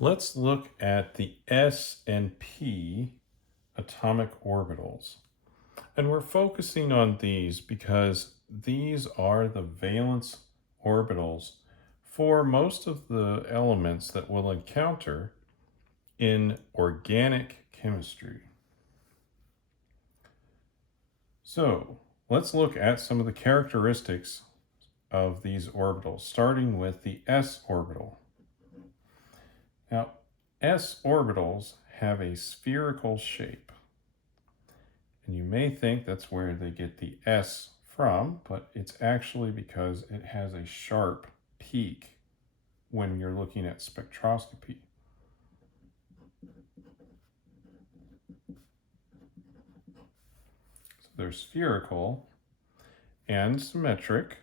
Let's look at the S and P atomic orbitals. And we're focusing on these because these are the valence orbitals for most of the elements that we'll encounter in organic chemistry. So let's look at some of the characteristics of these orbitals, starting with the s orbital. Now, s orbitals have a spherical shape. And you may think that's where they get the S from, but it's actually because it has a sharp peak when you're looking at spectroscopy. So they're spherical and symmetric.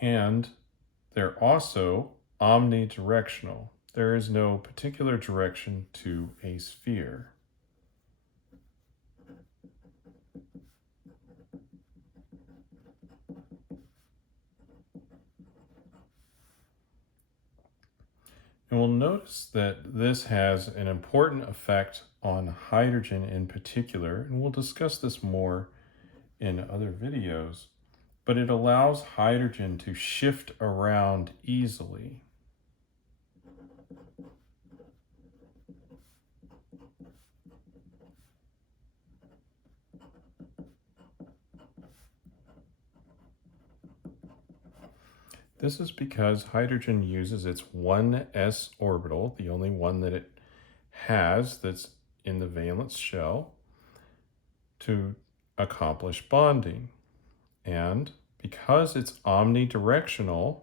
And they're also omnidirectional. There is no particular direction to a sphere. And we'll notice that this has an important effect on hydrogen in particular, and we'll discuss this more in other videos, but it allows hydrogen to shift around easily. This is because hydrogen uses its 1s orbital, the only one that it has that's in the valence shell, to accomplish bonding. And because it's omnidirectional,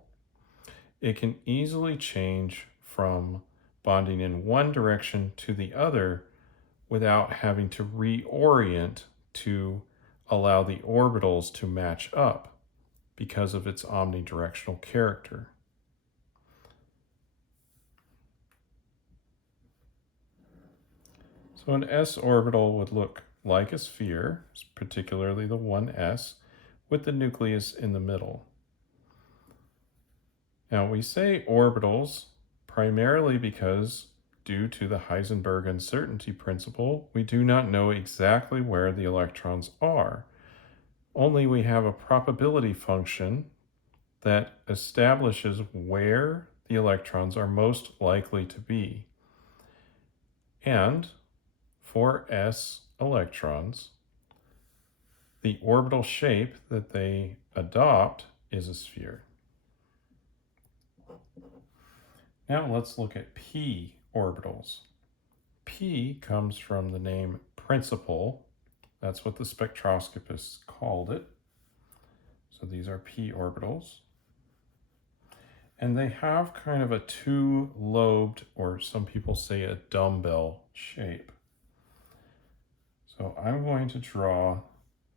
it can easily change from bonding in one direction to the other without having to reorient to allow the orbitals to match up because of its omnidirectional character. So an s orbital would look like a sphere, particularly the 1s, with the nucleus in the middle. Now we say orbitals primarily because, due to the Heisenberg uncertainty principle, we do not know exactly where the electrons are. Only we have a probability function that establishes where the electrons are most likely to be. And for s electrons, the orbital shape that they adopt is a sphere. Now let's look at p orbitals. P comes from the name principal. That's what the spectroscopists called it. So these are p orbitals. And they have kind of a two-lobed, or some people say a dumbbell shape. So I'm going to draw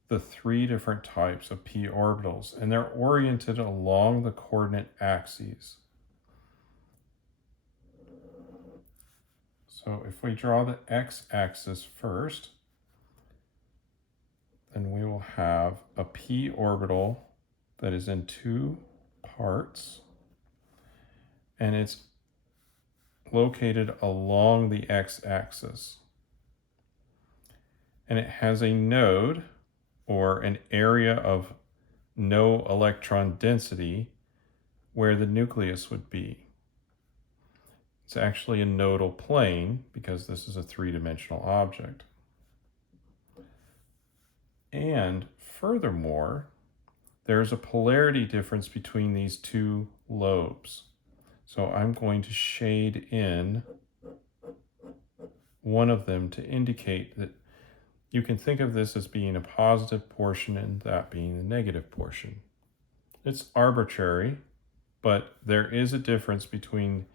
the three different types of p orbitals, and they're oriented along the coordinate axes. So if we draw the x-axis first, then we will have a p orbital that is in two parts, and it's located along the x-axis. And it has a node, or an area of no electron density, where the nucleus would be. It's actually a nodal plane because this is a three-dimensional object. And furthermore, there's a polarity difference between these two lobes. So I'm going to shade in one of them to indicate that you can think of this as being a positive portion and that being the negative portion. It's arbitrary, but there is a difference between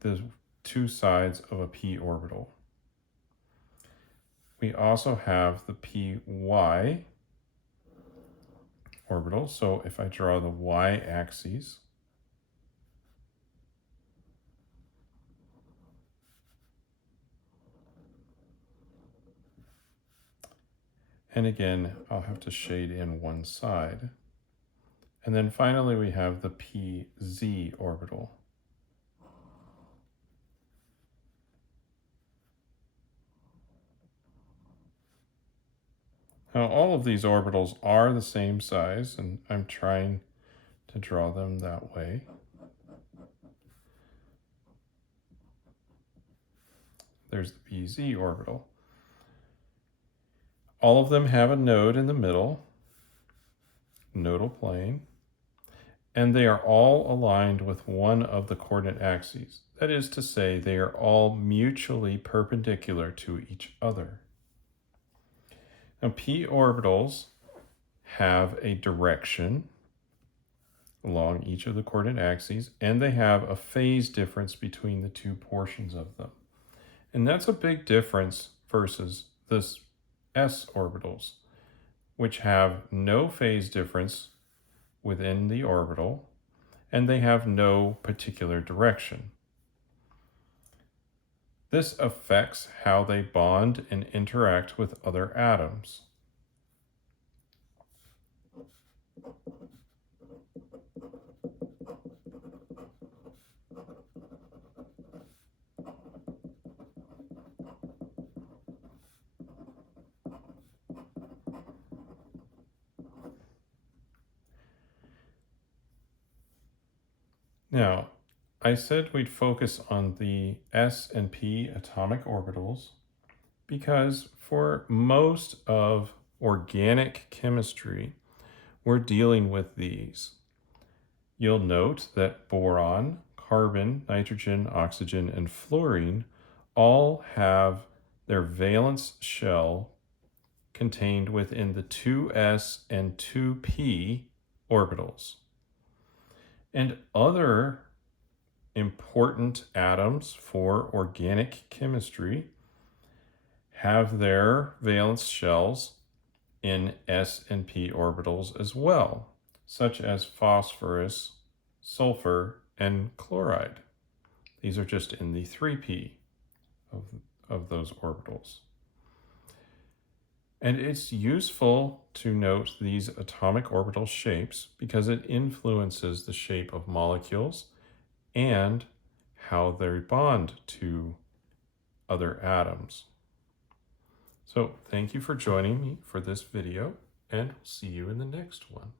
the two sides of a p orbital. We also have the py orbital. So if I draw the y-axis, And again, I'll have to shade in one side. And then finally, we have the PZ orbital. Now, all of these orbitals are the same size, and I'm trying to draw them that way. There's the PZ orbital. All of them have a node in the middle, nodal plane, and they are all aligned with one of the coordinate axes. That is to say, they are all mutually perpendicular to each other. Now, p orbitals have a direction along each of the coordinate axes, and they have a phase difference between the two portions of them. And that's a big difference versus this s orbitals, which have no phase difference within the orbital, and they have no particular direction. This affects how they bond and interact with other atoms. Now, I said we'd focus on the s and p atomic orbitals because for most of organic chemistry, we're dealing with these. You'll note that boron, carbon, nitrogen, oxygen, and fluorine all have their valence shell contained within the 2s and 2p orbitals. And other important atoms for organic chemistry have their valence shells in s and p orbitals as well, such as phosphorus, sulfur, and chloride. These are just in the 3p of those orbitals. And it's useful to note these atomic orbital shapes because it influences the shape of molecules and how they bond to other atoms. So thank you for joining me for this video, and we'll see you in the next one.